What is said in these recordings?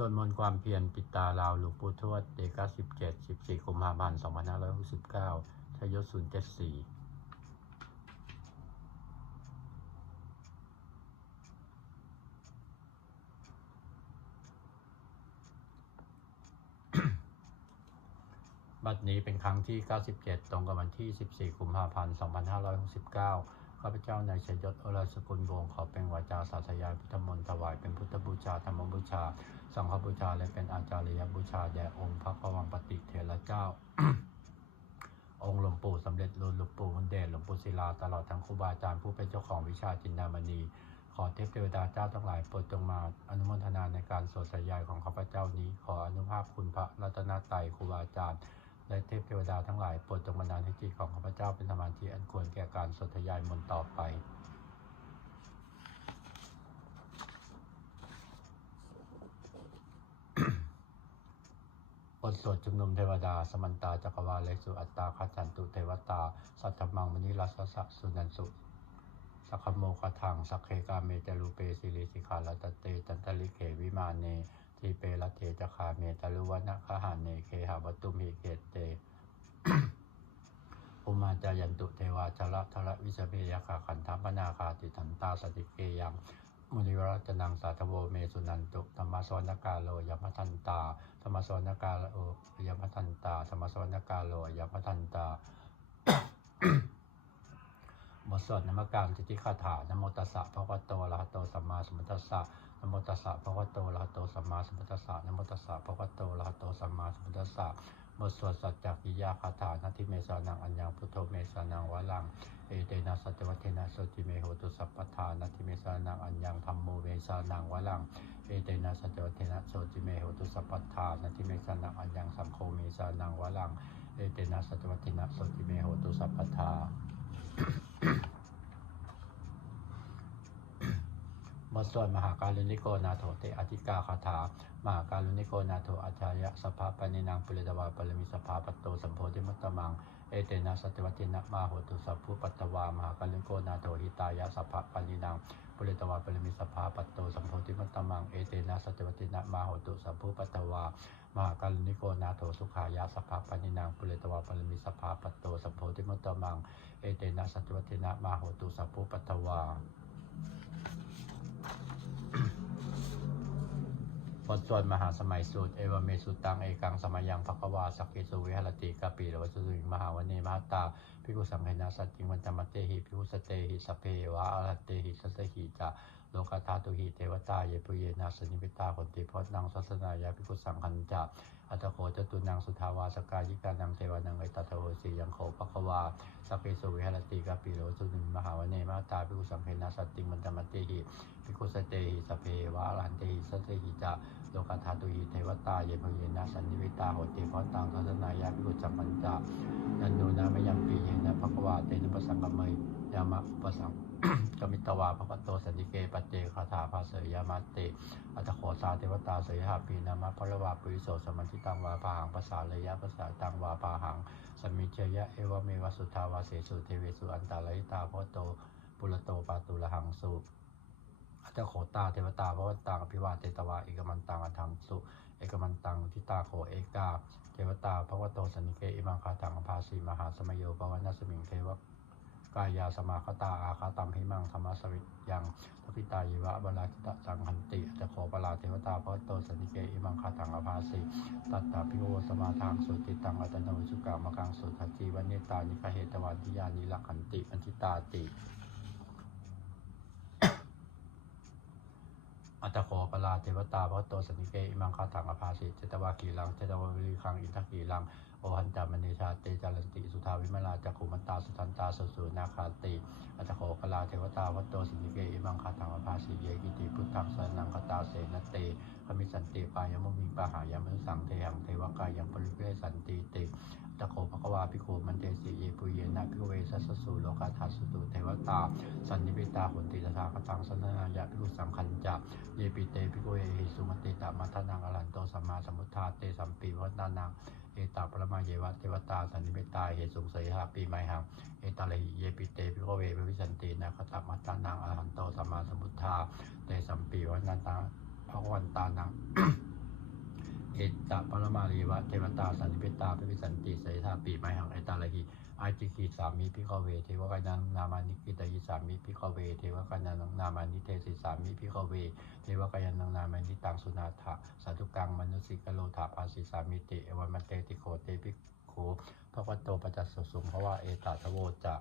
สวดมนต์ความเพียรปิดตาลาวหลวงปู่ทวดเดย์97 14 กุมภาพันธ์ 2569 ทยศ 074 บัดนี้เป็นครั้งที่ 97 ตรงกับวันที่ 14 กุมภาพันธ์ 2569 ข้าพเจ้านายชัยยศ อรสกุลวงศ์ขอเป็นวาจาสาธยายพุทธมนต์ถวายเป็นพุทธบูชาธรรมบูชาสังฆบูชาและเป็นอาจาริยบูชาแด่องค์พระภวังปฏิเถระเจ้า องค์หลวงปู่สำเร็จรุ่นหลวงปู่หุ่นเดชหลวงปู่ศิลาตลอดทั้งครูบาอาจารย์ผู้เป็นเจ้าของวิชาจินดามณีขอเทพเทวดาเจ้าทั้งหลายโปรดจงมาอนุโมทนาในการสวดสายายของข้าพเจ้านี้ขออนุภาพคุณพระรัตนตรัยครูบาอาจารย์และเทพเทวดาทั้งหลายโปรดจงบันดาลให้จิตของข้าพเจ้าเป็นสมาธิอันควรแก่การสวดสายายมนต์ต่อไปบทสวดชุมนุมเทวดาสมันตาจักรวาลเลสุอัตตาคัจฉันตุเทวตาสัทธมังมณิรัสสะสุนันสุสัคโมคทังสักเคกาเมจรูเปสิริสิขาลตเตตันตลิเขวิมาเนทีเปรเทจคาเมตลุวนะคหาเนเคหาวัตุมิเกเต อุมาจายันตุเทวาชละทละวิสเบยคาขันธปนาคาติถันตาสติเกยังมุนิวรจนังสาธโวเมสุนันตุธรรมสวนกาโลยมัทันตาธรรมสวนกาโลยมัทันตาธรรมสวนกาโลยมัทันตา บทสวดนมัการจิติคาถานโมตัสสะภะคะวะโตอะระหะโตสัมมาสัมพุทธัสสะนโมตัสสะภะคะวะโตอะระหะโตสัมมาสัมพุทธัสสะนโมตัสสะภะคะวะโตอะระหะโตสัมมาสัมพุทธัสสะบทสวดสัจจกิยาคาถานาทิเมสานังอัญญังพุทโธเมสานังวะลังเอเตนะสัจวัตเทนะโสติเมโหตุสัพพทานาทิเมสานังอัญญังธัมโมเมสานังวะลังเอเตนะสัจวัตเทนะโสติเมโหตุสัพพทานาทิเมสานังอัญญังสังโฆเมสานังวะลังเอเตนะสัจวัตเทนะโสติเมโหตุสัพพทาบทสวดมหาการุณิโกนาโถเตอธิกาคาถามหาการุณิโกนาโถอาจารยสภาปนินางปุริตวาปรมิสภาปโตสัมโพธิมัตตมังเอเตนะสัตวัตินะมาโหตุสัพพุปัตตวามหาการุณิโกนาโถหิตายสภาปนินางปุริตวาปรมิสภาปโตสัมโพธิมัตตมังเอเตนะสัตวัตินะมาโหตุสัพพุปัตตวามหาการุณิโกนาโถสุขายสภาปนินางปุริตวาปรมิสภาปโตสัมโพธิมัตตมังเอเตนะสัตวัตินะมาโหตุสัพพุปัตตวาบทสวดมหาสมัยสูตรเอวเมสุตังเอกังสมัยยังภควาสักเกสุวิหรติกาปีระวัสุริมหาวเนมหาตาภิกขุสังฆนาสัจจิวันธรรมเตหิภิกขุสเตหิสเพวะอรหเตหิสัสหิจาโลกธาตุหิเทวตาเยปุเยนาสนิพิตาผลติพจนังสัสนายาภิกขุสังฆัญจาอัตโขจตุนังสุทาวาสกายิกานังเทวานังเอตตะโหสียังโขภควาสักเกสุวิหรติกาปีระวัสุริมหาวเนมหาตาภิกขุสังฆนาสัจจิวันธรรมเตหิภิกขุสเตหิสเพวะอรหันเตหิสัสหิจาโลกธาตุหิเทวตาเยปุเยนาสันนิวิตาโหติพจตังสัสนายาภิกขุสังฆัญจานันโนนะมยังปีเยนะภควาเตนะปสังกเมยยามะปสังกมิตวาภควโตสันติเกปัจเจคาถาภาเสยามาเตอัตโขสาเทวตาเสยหาปีนามะพระวาปุริโสสมัญทิตังวาปาหังภาษาเลยะภาษาตังวาปาหังสมิเชยะเอวเมวสุทาวาเสสุเทเวสุอันตาลยิตาโพโตปุระโตปาตุละหังสุอัตโขตาเทวตาภวันตังอภิวาเตตวาเอกมันตังอันทังสุเอกมันตังทิตาโขเอกาเทวตาภวโตสันนิเกอิมังคาตังอภาสีมหาสมโยปวัณสมิงเทวกายาสมาคตาอาคาตัมหิมังธรรมสวิยังทพิตายิวะบาลาจิตสังหันติจะโขปลาเทวตาภวโตสันนิเกอิมังคาตังอภาสีตัตตาภิโวสมาทางสุติตังอัตโนสุกามกังสุทัจจีวันเนตานิคเหตวันทิยานิลักขันติอันทิตาติอัตโขปลาเทวตาภวโตสันนิเกอิมังคาตังอภาสีเจตวากีลังเจตวาวิริคังอินทกีลังโอหันจามณีชาเตจารันติสุทาวิมลาจักขุมันตาสุทันตาสุสุนาคาติอัตโขกลาเทวตาวัตโตสินิเกอิมังคาถังอภาสีเยกิติพุทธังสนังคตาเสนเตขมิสันติปายมุมิงปะหายามนุสังเทหังเทวกายังปริเวสันติติอัตโขภควาภิกขุมันเตสิเยปุเยนะภิกเวสัสสุโลกาทัสสุเทวตาสันนิปิตาหุนติตถาคตังสนายะภิกขุสังคัญจะเยปิเตภิกเวหิสุมติตามัทนังอรันโตสัมมาสัมพุทธาเตสัมปีวัตนานังเอตาปรมาเยวะเทวตาสันนิเมตาเหตุสุงเสยหาปีไมหังเอตาเลหิเยปิเตภิกขเวภวิสันตินะคตมัตตานังอรหันโตสัมมาสัมพุทธาเตสัมปีวัตนานังภควันตานัง เอตปรมารีวะเทวตาสันติเปตาปิสันติเสธาปีไมหังไอตาลหิอาจิกีสามีพิฆเวเทวกานังนามานิกิตยิสามีพิฆเวเทวกานังนามานิเทศิสามีพิฆเวเทวกานังนามานิตังสุนาถะสัตุกังมนุสิกโลถาภาสิสามิติเอวันมันเตติโคเตปิโคพระวัตโตปัจจสุสุงเพราะว่าเอตทโวจะ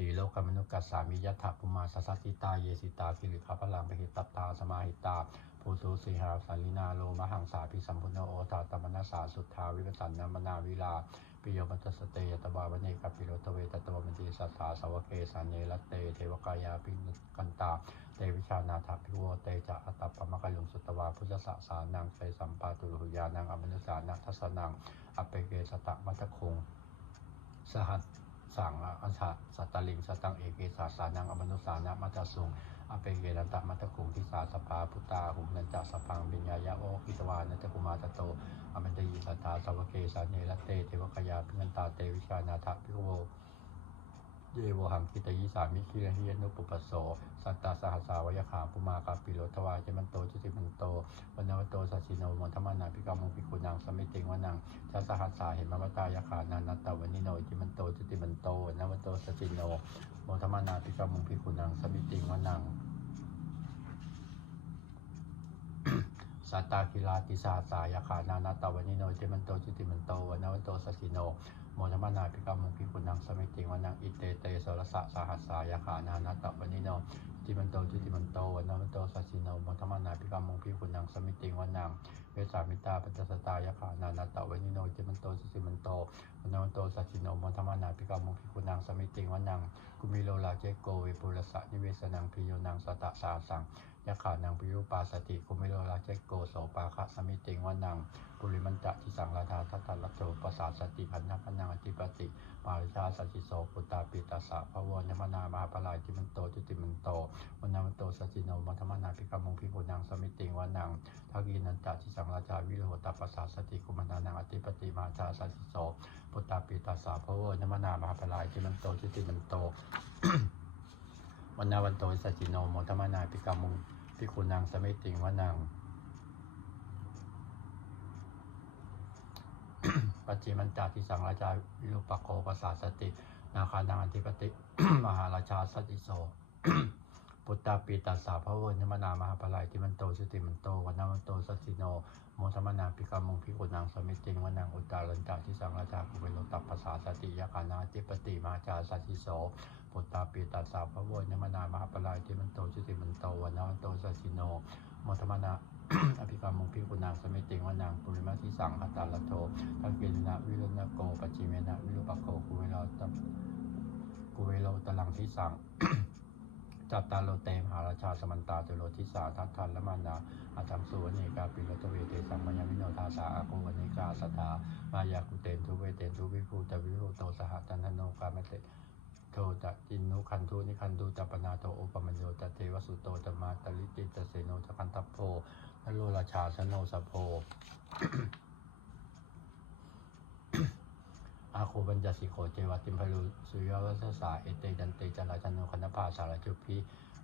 สีโลกมนุกัสสามิยัตถปุมาสัสสิตาเยสิตาคิริคาพลังปหิตัตตาสมาหิตาภูสุสีหาสันลินาโลมหังสาภิสัมพุโนโอตาตมนัสสาสุทธาวิปัสสนามนาวิลาปิโยมัตสเตยตบาวเนกัปิโรตเวตตวมติสัสสาสวเกสันเนลเตเทวกายาปิกันตาเตวิชานาถาภิโวเตจะอัตตปมะกลุงสุตวาพุทธสสานังเสสัมปาตุลุยานังอมนุสานัทัสนังอเปเกสตะมัตคงสหัสสังอัญชาสัตตลิงสตังเอเกสาสานังอมนุสานะมัตสุงอเปเกนันตมัตคุงทิสาสภาพุตตาหุมนันจัสพังบิญญายะโอกิตวานันตกุมาตโตอมันตยิสัตตาสวเกสาเนลเตเทวกยาพิงันตาเตวิชานาถพิโวเยโวหังกิตยิสามิคิรหิยนุปุปโสสัตตาสหัสาวายขาปุมาคาปิโรทวาเจมันโตจุติมันโตวันวโตสัชิโนมนธมานาภิกามุภิกุนังสมิติงวนังชาสหัสสาเหมมตายาขานานัตตวันิโนจิมันโตจุติมันโตวันวโตสัชิโนมนธมานาภิกามุภิกุนังสมิติงวนังสัตตาคิลาติสาสายาขานานัตตวันิโนจิมันโตจุติมันโตวันวโตสัชิโนโมธรรมนาภิกรรมมุขิปุนังสมิติวันังอิเตเตโสรสะสหัสสายาขานานัตตวันิโนจิมันโตจุติมันโตวันนโตสัชิโนโมธรรมนาภิกรรมมุขิปุนังสมิติวันังเวสามิตาปัจจสตายาขานานัตตวันิโนจิมันโตจุติมันโตวันนโตสัชิโนโมธรรมนาภิกรรมมุขิปุนังสมิติวันังกุมิโลลาเจโกวิปุรสะนิเวสนังพิโยนังสตะสาสังยะขานังปิยุปาสติกุมิโลลาเจโกโสปาคะสมิติวันังปุริมันจะทิสังราธาทัตตะลักโตปสาสติพันธพันนังอธิปติปาริชาสัจจิโสปุตตาปิตัสสะภวญมนามหาปลายจิมันโตจุติมันโตวันนามโตสัจจิโนมัทมนาภิกรรมงพิปุนังสมิติงวานังทักกินันจะทิสังราชาวิโรหตปสาสติกุมนานังอธิปติมาชาสัจจิโสปุตตาปิตัสสะภวญมนามหาปลายจิมันโตจุติมันโตวันนาวันโตสัจจิโนมัทมนาภิกรรมงพิปุนังสมิติงวานังปัจจิมันจาทิสังราชาวิรูปโคปสาสตินาคานังอธิปติ มหาราชาสัจจิโส ปุตตาปีตัสสะพระเวญมนามหาปลายที่มันโตสุติมันโตวันนามันโตสัจจิโนโมธรรมนาภิกรรมงพิกุนังสมิติงวันังอุตตาลันจาทิสังราชาภูเวโลตัปปสาสติยาคานาอธิปติมหาจาสัจจิโสปุตตาปีตัสสะพระเวญมนามหาปลายที่มันโตสุติมันโตวันนามันโตสัจจิโนโมธรรมนา อภิกรรมมุขพิกุณังสมิติงวนังปุริมาทิสังหัตตาลโททักเกณะวิรุณโกปัจจิเมนะวิรุปโกกุเวโลตลังทิสัง จัตตาโลเตมหาราชาสมันตาตุโลทิสาทัตทันละมานาอาจังสุวเนกาปิโลตเวเตสัมมัญญวิโนทาสาอาโกวเนกาสตามายากุเตนทุเวเตนทุวิภูตวิโรโตสหตันทโนกามเตโทจะจินนุคันทุนิคันตุจัปนาโตโอปมัญโยจะเทวสุโตจะมาตลิติจะเสโนจะคันทัพโพนโลราชาชโนสโพ อาโคบัญจสิโขเจวติมพลุสุยวัสสาเอเตจันเตจราจันโนคณภาสารจุพิ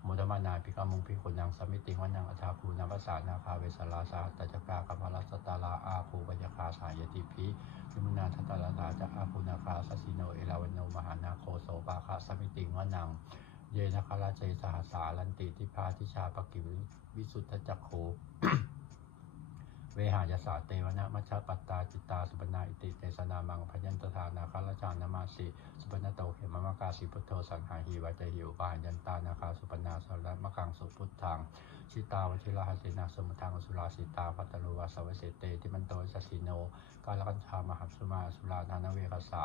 โมธมานาภิกรรมุงพิขุนังสมิติวันังอัฏฐาคูนัมภาษานาคาเวสลาสาตจกากัมพลัสตาลาอาคูปัญญคาสายติพิลิมุนาทัตตาลาจะอาคูนาคาสสิโนเอลาวันโนมหานาโคโสปาคาสมิติวันังเยนะคาราเจสหสาลันติทิพาทิชาปกิวิสุทธจักโข เวหายสาเตวนะมัชฌปัตตาจิตตาสุปนาอิติเตสนามังพยัญตถานาคาราชานามาสีสุปนโตเขมมกาสีพุทโธสังหาหีวัจหิวปาหัญญตานาคาสุปนาสารมะกังสุพุทธังชิตาวชิราหตินาสมุทังสุราสิตาพัตตลุวาสวเสเตติมันโตสัสสิโนกาลกัญชามหัสุมาสุรานาเวคสา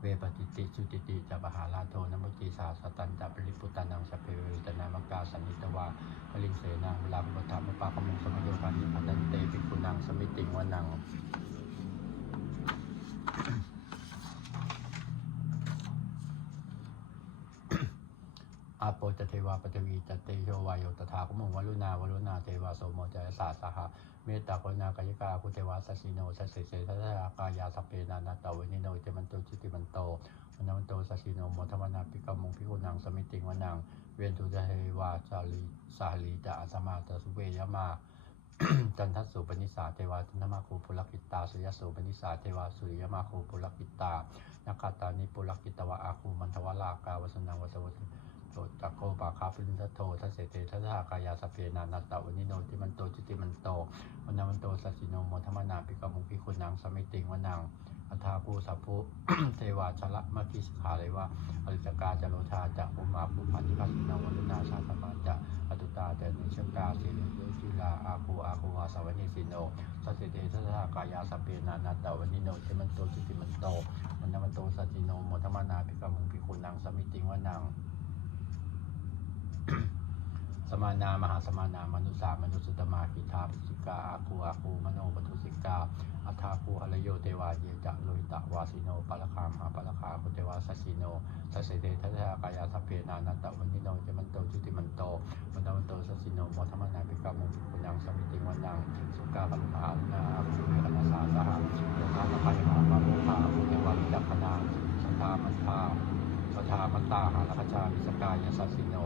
เวปติติสุติติจะปหาลาโทนมุติสาสตันจะปริปุตานังสเปเวตนามกาสันนิตวาปริงเสนังเวลาพุทธะมปะกมุงสมโยคานิพันเตปิกุนังสมิติงวนัง อ อาโปจเทวาปฐวีจเตโชวายโยตถาคมุงวรุณาวรุณาเทวาโสโมจยสาสหะเมตตากรุณากายกาคุเทวาสัสสิโนสัสสิเสทัสสะกายาสเปนานาตาวินิโนเจมันโตจิติมันโตวันมันโตสัสสิโนโมทวนาปิกามุงพิกุนังสมิติงวนังเวียนตุเทวาจารีสาลีจะอาสมาตสุเวยมา จันทสุปนิสาเทวาจันทมาคูปุลกิตาสุยสุปนิสาเทวาสุริยมาคูปุลกิตานาคาตานิปุลกิตวะอาคูมันทวลากาวสนังวัสวัสโตจักโกปาคาปินทโททัสเสเตทัสหากายาสเปนานัตตะวนิโนติมันโตจิติมันโตวันมันโตสัสสิโนโมทมนาปิกามุพิคุนังสมิติงวนังอัฏฐาภูสัพพุ เทวาชละมะกิสขาเลยว่าอริสกาจโรชาจะอุมาปุพันธิพัสสินาวรุณาชาสมาจะอตุตาเจนิชกาสิริยุจิลาอาคูวาสวนิสิโนสัสสิเตทัสหากายาสเปนานัตตะวนิโนติมันโตจิติมันโตวันมันโตสัสสิโนโมทมนาปิกามุพิคุนังสมิติงวนังสมานามหาสมานามนุสามนุสุตมาคิทาปิสิกาอาคูมโนปทุสิกาอัฏฐาภูหะโยเทวาเยจะโลหิตะวาสิโนปะละคามหาปะละคาคุเทวาสัสสิโนสัสสิเตทัสสะกายาสัพเพนานัตตะวันนิโนเจมันโตจุติมันโตวันมันโตสัสสิโนโมทมนาปิกามุงปุนังสมิติวันังสุกาปัญหานาภูเวรณสาสหะโยธาตะไคหาปะโมภาคุเทวาวิจักขณาสัทธามัทธาสัทธามัตตาหาลคชาวิสกายาสัสสิโน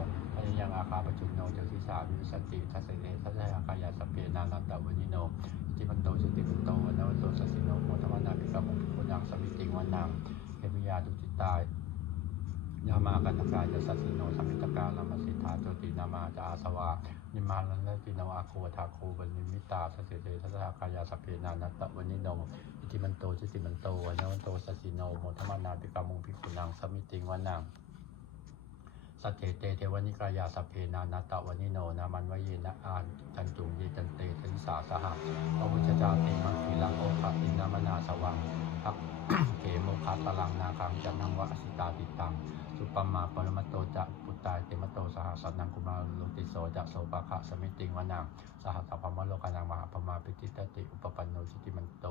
ยังอาคาปจุนโนเจติสาวิสันติทัสเสเตทัสสะกายาสเปนานันตะวนิโนจิมันโตจิติมันโตวันนโตสัสสิโนโมทวนาปิกามุขุนังสมิติวันังเอมิยาดุจิตายยามากันตกายสัสสิโนสัมมิตกาลามัสสิทธาโจตินามาจาอาสวานิมาลันตินวาโคทาโคบันิมิตาทัสเสเตทัสสะกายาสเปนานันตะวนิโนจิมันโตจิติมันโตวันนโตสัสสิโนโมทวนาปิกามุขุนังสมิติวันังสัจเจเตเทวนิกายาสัพเพนานาตะวนิโนนามันวเยนะอานจันจุงเยจันเตทนิสาสหะพระพุทธเจ้าติมังคีลังโอภะอินนามนาสวังทักเขโมคาตลังนาคังจันทังวะอสิตาติตังสุปปมาปรมโตจะปุตตาเตมโตสหสันนังกุมาลุติโสจะโสปะคะสมิติงวนังสหสัพพมโลกานังมหาพมาปิติตติอุปปันโนจิติมันโต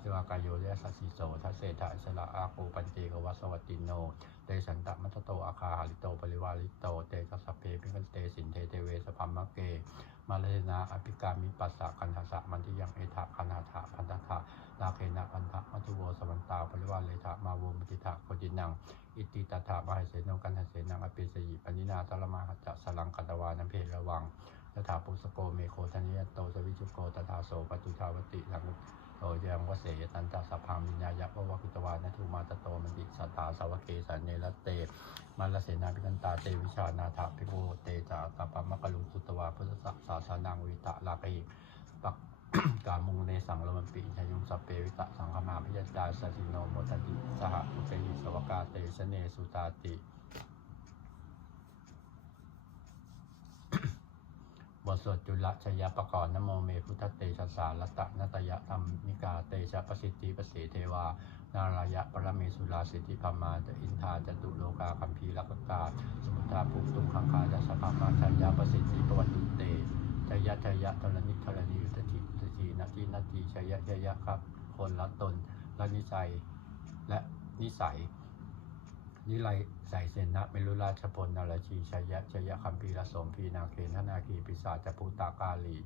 สิวากายโยเรสัสสิโสทัสเสถะสละอาโคปัญเจกวัสวัตติโนเตสันตมัตโตอาคาหาริโตปริวาริโตเตจัสสเพพิกันเตสินเทเทเวสพัมมะเกมาเลนาอภิกามิปัสสะคันทัสสะมันทิยังเอถะคันหาถะพันธะลาเคนะพันธะมัทุโวสมันตาปริวาเลถะมาโวมุติถะโคจินังอิติตถะมหาเสโนกันหเสนังอภิสยิปนินาตละมหัจจะสลังกัตวานัมเพระวังตถาปุสโกเมโคธนิยโตสวิจุโกตถาโสปัจจุชาวติหลังโตยังวเสยตันตสัพพามิญญายะวะวะกิตวานะทุมาตโตมันติสัทธาสาวเกสันเนรเตมัลลเสนาภิกันตาเตวิชานาถาภิโวเตจาตาปะมะกะลุสุตวาพุทธศาสนังวิตะลาภิปักกามุงเนสังโลมันปิชยุงสเปวิตะสังฆมาพิยตาสติโนโมตติสหอุเปยิสวกาเตสเนสุตาติบทสวดจุลชยปกรณ์นโมเมพุทธเตชะสารัตนัตยธรรมนิกาเตชะประสิทธิประสิเทวานารายะปรเมสุราสิทธิพมาจะอินทาจตุโลกาคัมภีรักกาสมุทธาภูตุขังคาจะสภามาชัยยาประสิทธิปวัตุเตชยะธรณิธรณีอุตติอุตตินาทีชยะครับคนละตนละนิสัยและนิสัยนิไลใส่เสนะเมลุราชพลนรชีชยะคัมภีรสมพีนาเคนธนาคีปิศาจภูตากาลี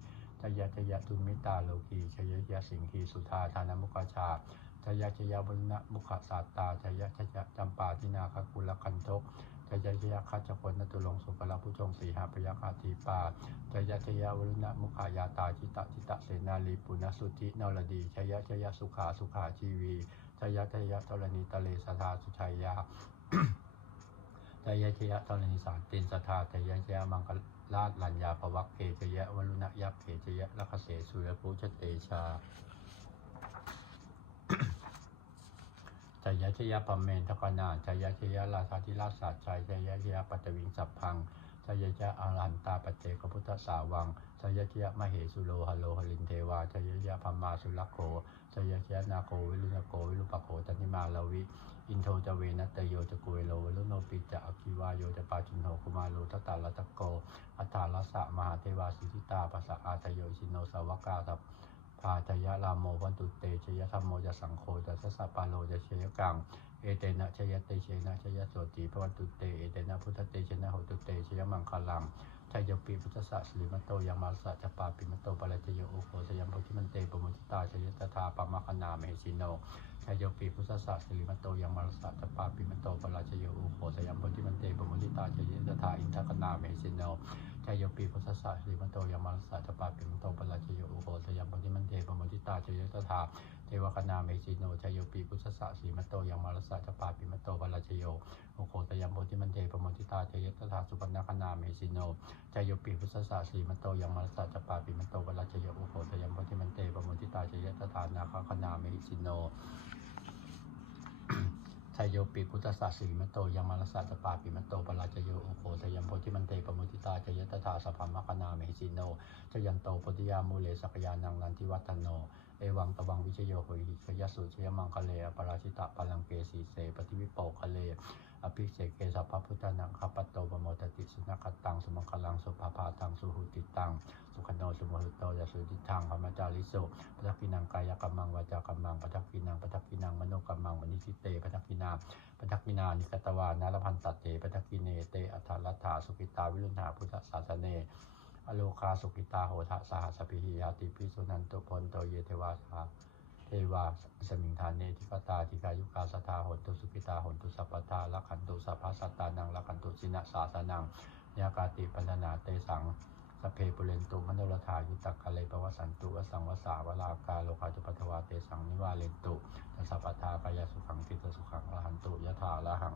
ชยะทุมิตาโลกีชยะสิงคีสุธาธานมุขชาชยะบุญณมุขสาตาชยะจำปาทินาคกุลคันทกชยะคัจพลนตุลงสุกลผู้ชงสีหาพยาคาทีปาชยะบุญณมุขายาตาจิตเสนาลีปุณสุธินรดีชยะสุขาชีวีชยะธรณีตะเลสธาสุชัยยาชยะธรณีสารตินสธาชยะมังกลาลัญญาภวัคเขชยะวรุณยักษ์เขชยะลัคเสสุรภูชเตชาชยะปัมเมนทกนาชยะราชาธิราชสัจชัยชยะปัตตวิงสัพพังชยะอารันตาปเจกพุทธสาวังชยะมเหสุโลหโลหลินเทวาชยะพัมมาสุลโกชยะนาโกวิรุณโกวิรุปโกตันิมาลวิอินโทจเวนัตโยจะกุเวโลวรุโนปิจะอคิวาโยจะปาจุนโหกุมาโลทัตตาลตะโกอัฏฐาลสะมหาเทวาสิทิตาภาษาอาทโยชิโนสาวกาสัพพ พาจยะรามโมวันตุเตชยธรรมโมจะสังโฆจะสัสสะปาโลจะเชยกังเอเตนะชยเตเชนะชยโสติพวันตุเตเอเตนะพุทธเตชนะโหตุเตชยมังคลังชัยโยปีพุทธะสิริมัตโตยังมาสะจปาปิมัตโตปะละจโยโอโคสยัมโพธิมันเตปมุติตาชยตถาปะมะคณาเมหิโนชัยโยปีพุทธะสิริมัตโตยังมาสะจปาปิมัตโตปะละจโยโอโคสยัมโพธิมันเตปมุติตาชยตถาอินทคณาเมหิโนชัยโยปีพุทธะสิริมัตโตยังมาสะจปาปิมัตโตปะละจโยโอโคสยัมโพธิมันเตปมุติตาชยตถาเทวคณาเมหิโนชัยโยปีพุทธะสิริมัตโตยังมาสะจปาปิมัตโตปะละจโยโอโคสยัมโพธิมันเตปมุติตาชยตถาสุปนคณาเมหิโนชัยโยปีพุทธะสีมันโตยังมาสะจปาปิมันโตวราชโยโอโหสยัมโพธิมันเตปมุติตาชยตถานาคคณาเมหิสิโนชัยโยปีพุทธะสีมันโตยังมาสะจปาปิมันโตวราชโยโอโหสยัมโพธิมันเตปมุติตาชยตถาสัพพมคณาเมหิสิโนชยันโตปุติยามูเลสักยานังนันทิวัตโนเอวังตวังวิชโยโหหิชยสุชยมังคะเลอปราชิตะปลังเกสีเสปฏิวิโปคะเลอภิเศกเกสัพพพุทธนังคัปปโตปโมตติสุนัขตังสุมังคลังสุภาพาตังสุหุติตังสุขโนสุโมหิโตยสุติทังพรหมจาริโสปทักขินังกายกัมมังวาจากัมมังปทักขินังมโนกัมมังมณิสิเตปทักขินานิกตวานารพันตเตปทักขิเนเตอัฏฐรัตถาสุขิตาวิรุณหาพุทธศาสเนอโลคาสุขิตาโหทะสหัสปิหิยาติภิสุนันตุพนโตเยเทวาสาเทวาสมิงทานเนทิกตาทิกายุกาสทาหนตุสุขิตาหนตุสัพพทาลักขันตุสัพพสัตตานังลักขันตุสินะสาสนังยากาติปัญนาเตสังสเพปุเรนตุมโนรธายุตักกะเลปวสันตุวสังวสาวลากาโลคาจุปทวาเตสังนิวาเลนตุสัพพทากายสุขังติตสุขังละหันตุยะถาละหัง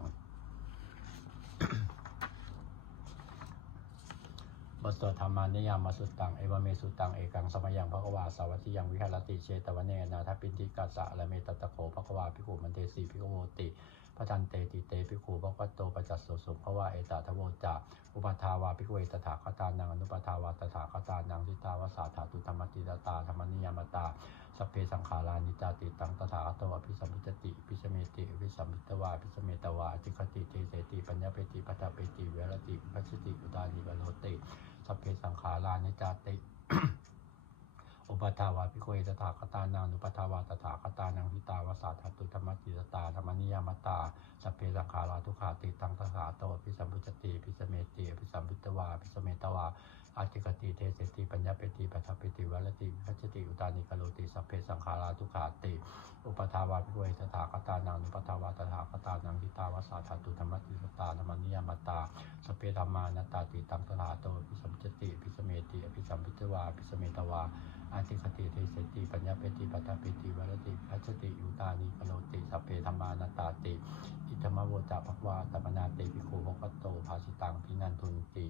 บทสวดธรรมานิยามสุตตังเอวเมสุตังเอกังสมยังภควาสาวัติยังวิหารติเชตวเนนาทัปินทิกัสสะและเมตตะโขภควาภิกขุมันเตสีภิกขุโมติพระทันเตติเตภิกขุภควโตปัจจัสสุสุภควาเอตทโวจาอุปทาวาภิกขุเอตถาคตานังอนุปทาวาตถาคตานังทิตาวสาถาตุธรรมติตตาธรรมนิยามตาสัพเพสังขารานิจาติตังตถาคตวะภิสัมพิจติภิสเมติภิสัมพิตวาภิสเมตวาจิคติเจเสติปัญญาเปติปัฏฐเปติเวรติปัจจติอุตานิกโลติสัพเพสังขารานิจาติ อุปทาวาภิกขุตถาคตานังอุปทาวาตถาคตานังทิตาวสาถาตุธรรมติตาธรรมนิยามตาสัพเพสังขาราทุกขาติตังตถาคตวะภิสัมพุจติภิสเมติภิสัมพิตวาภิสเมตวาอาจิกติเทเสติปัญญาเปติปัฏฐเปติวัลติปัจจติอุตานิกโลติสัพเพสังขาราทุกขาติอุปทาวาภิกขุตถาคตานังอุปทาวาตถาคตานังทิตาวสาถาตุธรรมติตาธรรมนิยามตาสัพเพธัมมานัตตาติตังตถาคตวะภิสัมพุจติภิสเมติภิสัมพิตวาภิสเมตวาอาติคติเทเสติปัญญาเปติปัฏฐเปติวรติพัชติอุตานิกโลติสัพเพธัมมานัตตาติอิธรรมโวจาภควาตัปนาติภิกขุภควโตภาสิตังพินันทุนติ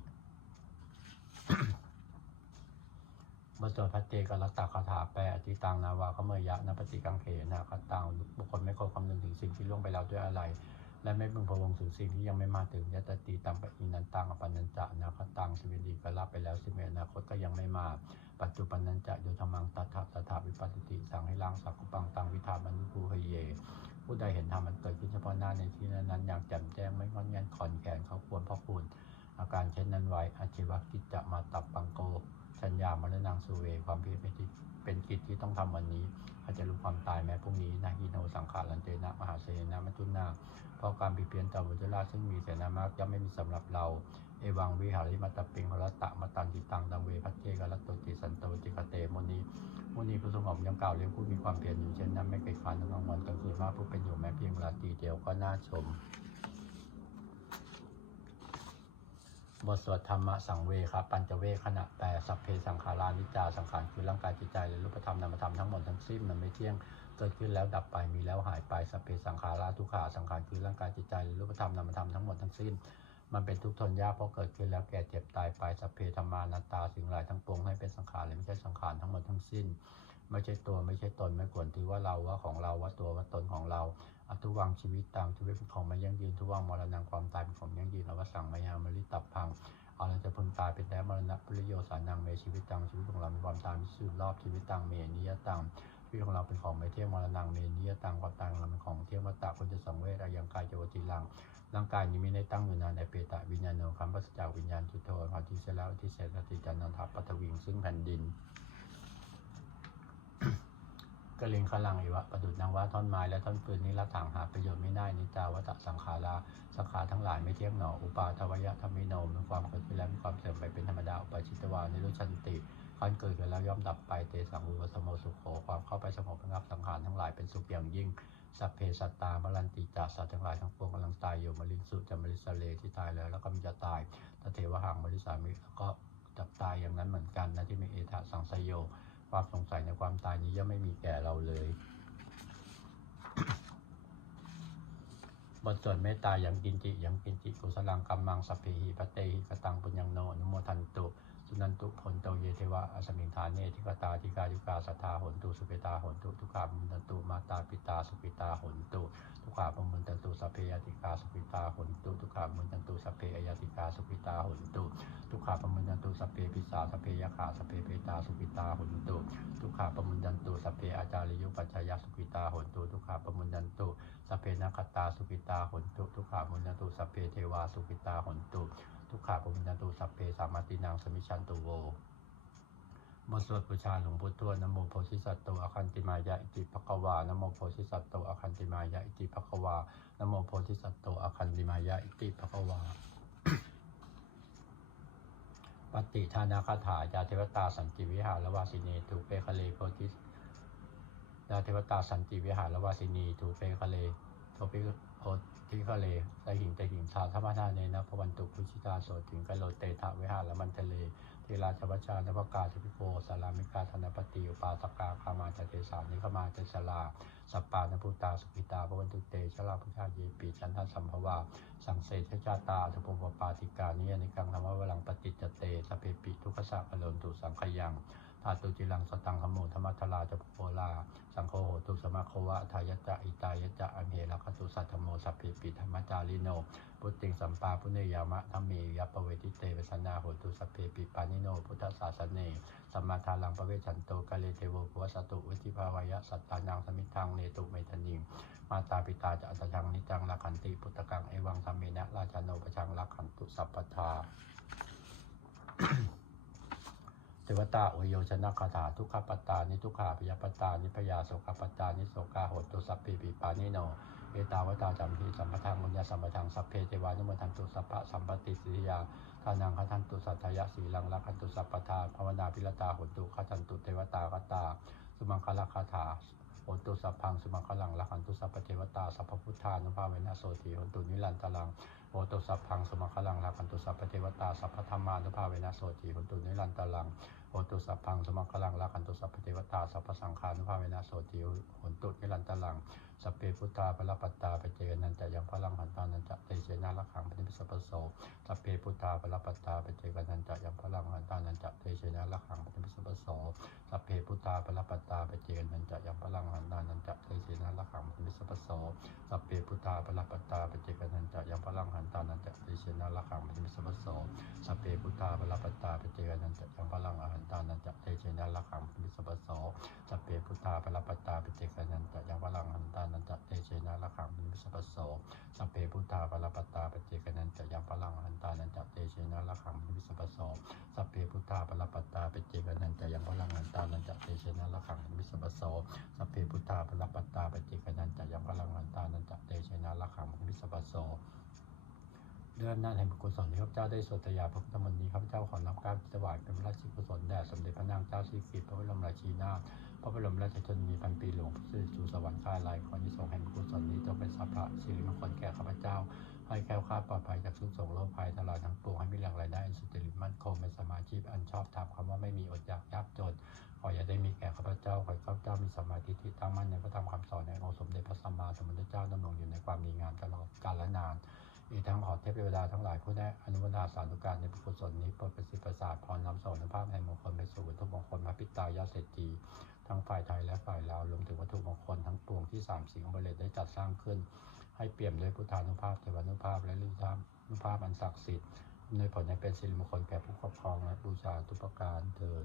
บทสวดพัตเตกรัตตาคาถาแปลอติตังนาวาขเมยะนปฏิกังเขนาคตังบุคคลไม่ควรคำนึงถึงสิ่งที่ล่วงไปแล้วด้วยอะไรและไม่พึงพะวงถึงสิ่งที่ยังไม่มาถึงยตติตังปะอินันตังอปันนัญจะนาคตังสิเวดีก็รับไปแล้วสิเมอนาคตก็ยังไม่มาปัจจุบันนัญจะโยธรรมังตัทธะตถาวิปัสสติสั่งให้ล้างสักขุปังตังวิธามันุภูหเยผู้ใดเห็นธรรมมันเกิดขึ้นเฉพาะหน้าในที่นั้นอย่างแจ่มแจ้งไม่งอนแงนขอนแขนเขาควรพ่อคุณอาการเช่นนั้นไว้อาชีวกิจจะมาตับปังโกชัญญามรณังสุเวความเพียรเป็นกิจที่ต้องทำวันนี้อาจจะรู้ความตายแม้พรุ่งนี้นาฮิโนสังขารันเตนะมหาเสนามัจจุนาเพราะการเปลี่ยนต่อบุตรราชซึ่งมีเสนามากย่อมไม่มีสำหรับเราเอวังวิหาริมัตตปิงหรตะมตันจิตังดังเวพัจเจกรัตโตจิสันโตจิกเตมุนีผู้สงบยังกล่าวเรียกผู้มีความเพียรอยู่เช่นนั้นไม่เคยคลานทั้งกลางวันกลางคืนมากผู้เป็นอยู่แม้เพียงเวลาตีเดียวก็น่าชมบทสวดธรรมะสังเวครับปัญจเวคขณะแปลสัพเพสังขารานิจจาสังขารคือร่างกายจิตใจและรูปธรรมนามธรรมทั้งหมดทั้งสิ้นมันไม่เที่ยงเกิดขึ้นแล้วดับไปมีแล้วหายไปสัพเพสังขาราทุกขาสังขารคือร่างกายจิตใจและรูปธรรมนามธรรมทั้งหมดทั้งสิ้นมันเป็นทุกข์ทนยากเพราะเกิดขึ้นแล้วแก่เจ็บตายไปสัพเพธัมมานัตตาสิ่งหลายทั้งปวงให้เป็นสังขารและไม่ใช่สังขารทั้งหมดทั้งสิ้นไม่ใช่ตัวไม่ใช่ตนไม่ควรถือว่าเราว่าของเราว่าตัวว่าตนของเราอทุวังชีวิตตามชีวิตเป็นของไม่ยั่งยืนทุวังมรณะความตายเป็นของยั่งยืนอวสังมายามริตับพังเราจะพึงตายเป็นแล้วมรณะปริโยสานังเมชีวิตตังชีวิตของเรามีความตายมีสืบรอบชีวิตตังเมนิยตังชีวิตของเราเป็นของไม่เที่ยงมรณะเมนิยตังความตายของเราเป็นของเที่ยงวัฏฏะคนจะสังเวชอายังกายโจติลังร่างกายนี้ไม่ได้ตั้งอยู่นานในเปตะวิญญาณโนคัมปัสจากวิญญาณจุโทพอที่เสร็จแล้วที่เสร็จสติจันนันทปัตวิงซึ่งแผ่นดิน กลิงขลังอิวะประดุจนางว่าท่อนไม้และท่อนฟืนนี้ละต่างหาประโยชน์ไม่ได้นิจาวัตสังขาราสังขารทั้งหลายไม่เที่ยงหนออุปาทวยะธรรมิโนมีความเกิดขึ้นแล้วมีความเสื่อมไปเป็นธรรมดาอุปาชิตวานิรุชันติการเกิดขึ้นแล้วย่อมดับไปเตสังอุปสมโมสุขโขความเข้าไปสงบระงับสังขารทั้งหลายเป็นสุขอย่างยิ่งสัพเพสัตตามรันติจาสัตว์ทั้งหลายทั้งปวงกำลังตายอยู่มลินสุจมลิสเลที่ตายแล้วก็มีจะตายตเทวหังมลิสามิแล้วก็จะตายอย่างนั้นเหมือนกันนะที่มีเอธะสังสยโยความสงสัยในความตายนี้ย่อมไม่มีแก่เราเลยบทสวดเมตตายังกินจิกุศลังกัมมังสัพเพหิปเตหิกตังปุญญังโนอนุโมทันตุสุนันตุผลโตเยเทวะอสมิงฐานเนทิกตาทิกายุกาสัทธาหนตุสุเปตาหนตุทุกขามุนตันตุมาตาปิตาสุปิตาหนตุทุกขามุนตันตุสัพเพยติกาสุปิตาหนตุทุกขามุนตันตุสัพเพยติกาสุปิตาหนตุทุกขาปมุนตันตุสัพเพปิสาสัพเพยขาสัพเพเปตาสุปิตาหนตุทุกขาปมุนตันตุสัพเพอาจาริยุปัจจยสุปิตาหนตุทุกขาปมุนตันตุสัพเพนัคตาสุปิตาหนตุทุกขามุนตันตุสัพเพเทวาสุปิตาหนตุทุกขาปมุนตันตุสัพเพสามัตินางสมิชันตุโวบทสวดบูชาหลวงปู่ทวดนะโมโพธิสัตว์โตอคันติมายะอิติภควานะโมโพธิสัตว์โตอคันติมายะอิติภควานะโมโพธิสัตว์โตอคันติมายะอิติภควาปฏิทานาคาถายาเทวตาสันติวิหารวาสินีทูเปคะเลโพธิยาเทวตาสันติวิหารวาสินีทูเปคะเลโทปิโพธิคะเลไตหิงชาธรรมทานเนนะพวันตุพุชิตาโสถึงกโลเตทะวิหารมันเทเลทีราชวัชชานภกาธิพิโกสารามิกาธนปฏิอุปาสกาคามาจเตสานิขมาจสลาสัปปานพุตาสุขิตาพวันตุเตชลาพุทธาเยปีชันทัสัมภวาสังเสชชาตาสุภปปาติกานิยนิกังธรรมวลังปฏิจเตสเพปิทุกขสัพพโลนตุสังขยังธาตุจิลังสตังขโมธรรมัทลาจโพลาสังโฆโหตุสมะโควะทายจะอิตายจะอันเหระคตุสัทธโมสัพเพปิธรรมจาริโนพุทธิงสัมปาพุเนยามะธรรมียัปเวทิเตวสนาโหตุสัพเพปิปานิโนพุทธศาสเนสัมมาทาลังปเวชันโตกาเลเทโวภวสตุวิธิภาวายะสัตตานังสมิทังเนตุเมธนิงมาตาปิตาจะอัตถังนิจังลักขันติพุทธกังเอวังธรรมินะราชโนปชังลักขันตุสัพพทาเทวตาโอโยชนะคาถาทุกขปตานิทุกขาพยาปตานิพยาโสกปตานิโสกาโหตุสัพเพปิปานิโนเอตาวตาจัมพีสัมปทังมุญญสัมปทังสัพเพเทวานุโมทันตุสัพพะสัมปติสิยาทานังคทันตุสัทธยะสีลังลักขันตุสัพพทาภาวนาพิรตาโหตุขจันตุเทวตาคตาสุมังคลคาถาโหตุสัพพังสุมังคลังลักขันตุสัพพเทวตาสัพพพุทธานุภาเวนะโสติโหตุนิรันตลังโหตุสัพพังสุมังคลังลักขันตุสัพพเทวตาสัพพธรรมานุภาเวนะโสติโหตุนิรันตลังโหตุสัพพังสมังคลังลักขันตุสัพพเทวตาสัพพสังฆานุภาเวนะโสติโหตุนิรันตลังสัพเพพุทธาภลปัตตาปเจนันจะยังพลังหันตานันจะเตเชนะลักขังปฏิปิสปโสสัพเพพุทธาภลปัตตาปเจนันจะยังพลังหันตานันจะเตเชนะลักขังปฏิปิสปโสสัพเพพุทธาภลปัตตาปเจนันจะยังพลังหันตานันจะเตเชนะลักขังปฏิปิสปโสสัพเพพุทธาภลปัตตาปเจนันจะยังพลังหันตานันจะเตเชนะลักขังปฏิปิสปโสสัพเพพุทธาภลปัตตาปเจนันจะยังพลังหันตานันจะเตเชนะลักขังปฏิปิสปโสสัพเพพุทธาภลปัตตาปเจนันจะยังพลังหันตานันจะเตเชนะลักขังปฏิปิสปโสสัพเพพุทธาภลปัตตาปเจนันจะยังพลังหันตานันจะเตเชนะลักขังปฏิปิสปโสสัพเพพุทธาภลปัตตาปเจนันจะยังพลังหันตานันจะเตเชนะลักขังปฏิปิสปโสสัพเพพุทธาภลปัตตาปเจนันจะยังพลังหันตานันจะเตเชนะลักขังปฏิปิสปโสด้วยอำนาจแห่งบุญกุศลที่ข้าพเจ้าได้สวดยาพระพุทธมนต์นี้ข้าพเจ้าขอน้อมกล้าวถวายเป็นพระราชกุศลแด่สมเด็จพระนางเจ้าสิริกิติ์พระบรมราชินีนาถพระบรมราชชนนีพันปีหลวงพุทธสู่สวรรคาลัยขอนิสงส์แห่งบุญกุศลนี้จงเป็นสัพพะสิริมงคลแก่ข้าพเจ้าให้แคล้วคลาดปลอดภัยจากทุกโศกโรคภัยตลอดทั้งปวงให้มีแหล่งรายได้อันสุจริตมั่นคงเป็นสมาชีพอันชอบธรรมคำว่าไม่มีอดอยากยากจนขออย่าได้มีแก่ข้าพเจ้าขอข้าพเจ้ามีสมาธิที่ตั้งมั่นในพระธรรมคำสอนในองค์สมเด็จพระสัมมาสัมพุทธเจ้าดำรงอยู่ในความดีงามตลอดกาลนานอีกทั้งขอเทพเทวดาทั้งหลายผู้ได้อนุโมทนาสาธุการในบุญกุศลนี้โปรดประสิทธิ์ประสาทพรนำส่งภาพแห่งมงคลไปสู่วัตถุมงคลพระปิตายาเศรษฐีทั้งฝ่ายไทยและฝ่ายลาวรวมถึงวัตถุมงคลทั้งปวงที่3สิ่งบริเลได้จัดสร้างขึ้นให้เปี่ยมด้วยพุทธานุภาพเทวานุภาพและฤทธานุภาพอันศักดิ์สิทธิ์ในผลให้เป็นสิริมงคลแก่ผู้ครอบครองและบูชาทุกประการเถิด